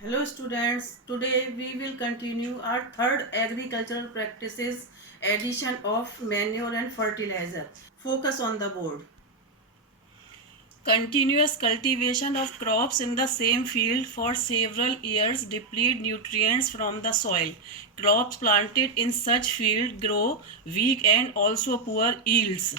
Hello students, today we will continue our third agricultural practices edition of manure and fertilizer. Focus on the board. Continuous cultivation of crops in the same field for several years deplete nutrients from the soil. Crops planted in such field grow weak and also poor yields.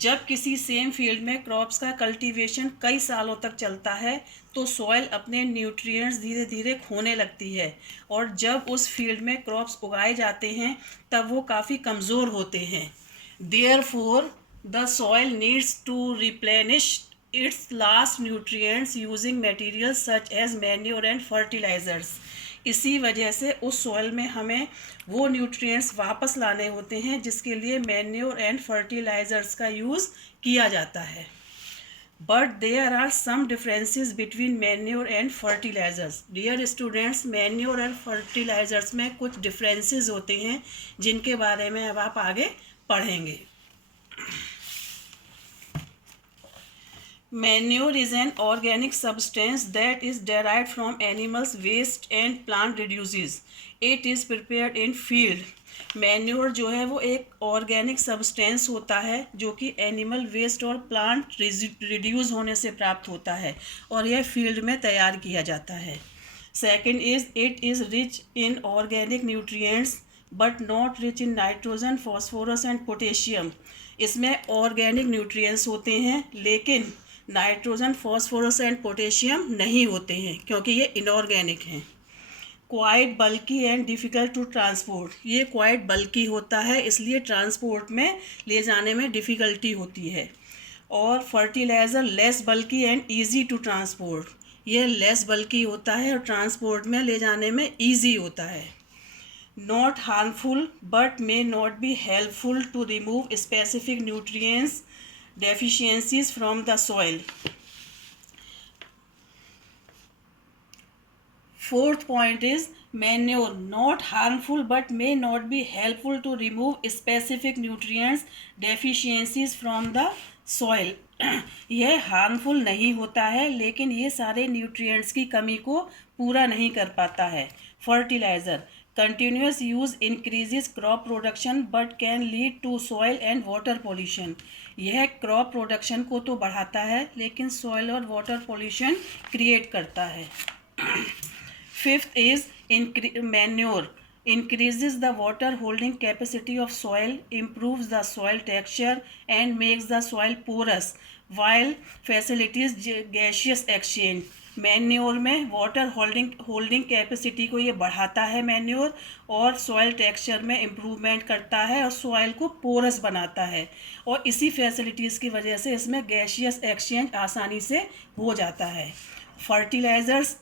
जब किसी same field में crops का cultivation कई सालों तक चलता है तो सॉइल अपने न्यूट्रिएंट्स धीरे धीरे खोने लगती है और जब उस फील्ड में क्रॉप्स उगाए जाते हैं तब वो काफ़ी कमज़ोर होते हैं. Therefore the soil needs to replenish its last nutrients using materials such as manure and fertilizers. इसी वजह से उस सॉइल में हमें वो न्यूट्रिएंट्स वापस लाने होते हैं जिसके लिए मैन्योर एंड फर्टिलाइजर्स का यूज़ किया जाता है. But there are some differences between manure and fertilisers. Dear students, manure and fertilisers में कुछ डिफरेंसेस होते हैं जिनके बारे में अब आप आगे पढ़ेंगे. Manure is an organic substance that is derived from animals' waste and plant residues. It is prepared in field. Manure जो है वो एक ऑर्गेनिक सब्सटेंस होता है जो कि एनिमल वेस्ट और प्लांट रिड्यूस होने से प्राप्त होता है और यह फील्ड में तैयार किया जाता है. Second is it is rich in organic nutrients but not rich in nitrogen, phosphorus and potassium. इसमें ऑर्गेनिक न्यूट्रिएंट्स होते हैं लेकिन नाइट्रोजन, फॉस्फोरस एंड पोटेशियम नहीं होते हैं क्योंकि ये इनऑर्गेनिक हैं. Quite bulky and difficult to transport. ये क्वाइट बल्की होता है इसलिए ट्रांसपोर्ट में ले जाने में डिफ़िकल्टी होती है. और fertiliser less bulky and easy to transport. ये लेस बल्की होता है और ट्रांसपोर्ट में ले जाने में ईजी होता है. Not harmful but may not be helpful to remove specific nutrients deficiencies from the soil. Fourth point is manure not harmful but may not be helpful to remove specific nutrients deficiencies from the soil. यह harmful नहीं होता है लेकिन ये सारे nutrients की कमी को पूरा नहीं कर पाता है. Fertiliser continuous use increases crop production but can lead to soil and water pollution. यह क्रॉप प्रोडक्शन को तो बढ़ाता है लेकिन सॉइल और वाटर पोल्यूशन क्रिएट करता है. Fifth is manure increases the water holding capacity of soil, improves the soil texture and makes the soil porous while facilitates gaseous exchange. Manure में वाटर होल्डिंग कैपेसिटी को ये बढ़ाता है manure और soil texture में improvement करता है और सॉइल को पोरस बनाता है और इसी फैसिलिटीज़ की वजह से इसमें गैशियस एक्सचेंज आसानी से हो जाता है. Fertilisers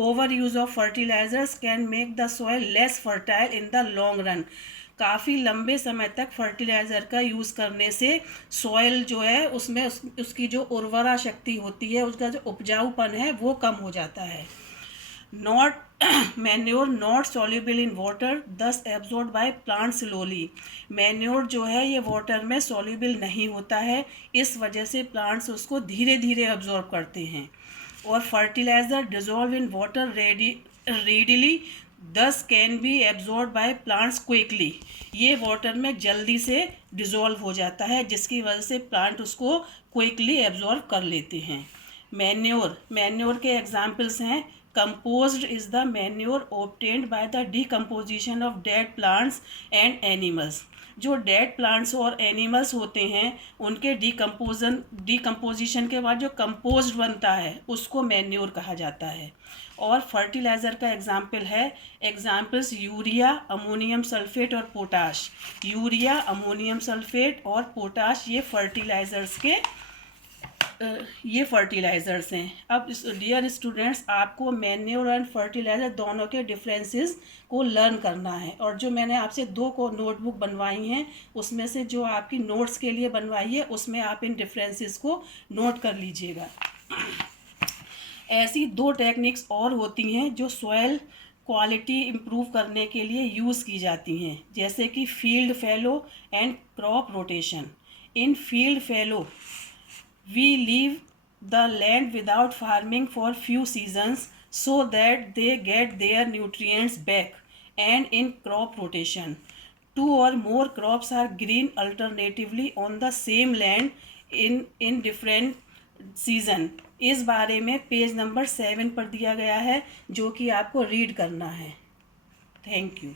overuse of fertilizers can make the soil less fertile in the long run. काफ़ी लंबे समय तक फर्टिलाइज़र का यूज़ करने से सॉइल जो है उसमें उसकी जो उर्वरा शक्ति होती है, उसका जो उपजाऊपन है वो कम हो जाता है. Not manure not soluble in water thus absorb by plant slowly. Manure जो है ये वाटर में सॉल्युबल नहीं होता है, इस वजह से प्लांट्स उसको धीरे धीरे एब्जॉर्ब करते हैं. और fertiliser dissolve in water readily thus can be absorb by plants quickly. ये वाटर में जल्दी से डिजॉल्व हो जाता है जिसकी वजह से प्लांट उसको क्विकली एब्जॉर्ब कर लेते हैं. मैन्योर के एग्जाम्पल्स हैं composed is the manure obtained by the decomposition of dead plants and animals. जो डेड प्लांट्स और एनिमल्स होते हैं उनके डिकम्पोजिशन के बाद जो कंपोस्ट बनता है उसको मैन्योर कहा जाता है. और फर्टिलाइज़र का एग्जाम्पल्स यूरिया, अमोनियम सल्फेट और पोटाश. यूरिया, अमोनियम सल्फेट और पोटाश ये फर्टिलाइज़र्स हैं. अब डियर स्टूडेंट्स, आपको मैन्योर एंड फर्टिलाइज़र दोनों के डिफरेंसेस को लर्न करना है और जो मैंने आपसे 2 को नोटबुक बनवाई हैं उसमें से जो आपकी नोट्स के लिए बनवाई है उसमें आप इन डिफरेंसेस को नोट कर लीजिएगा. ऐसी 2 टेक्निक्स और होती हैं जो सॉइल क्वालिटी इम्प्रूव करने के लिए यूज़ की जाती हैं, जैसे कि field fallow and crop rotation. In field fallow we leave the land without farming for few seasons so that they get their nutrients back. And in crop rotation, two or more crops are green alternatively on the same land in different season. इस बारे में page number 7 पर दिया गया है, जो कि आपको रीड करना है. Thank you.